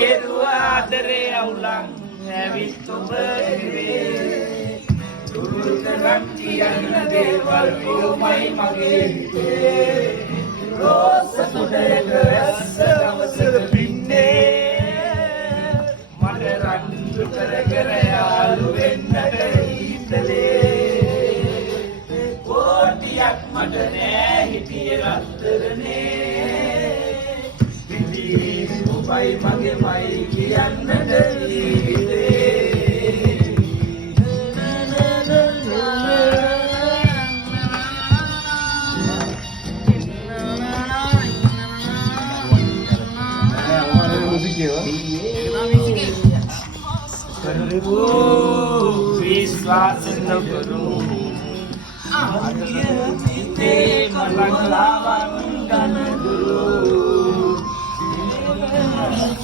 කෙරුවා ආදරේ අවුලන් ඇවිත් ඔබ ඉරේ දුරු කරන් කියන්න දේවල් කොමයි මගේ හිතේ රෝස තුඩේක ඇස්ස දවසක පින්නේ මට රණ්ඩු කර කර යාළු වෙන්නට හිතලේ කොටියක් මට නෑ හිටියේ රත්තරනේ පිටිස් ඔබයි මගේමයි කියන්නට හිතේ विश्वास न करूं मलंग लावा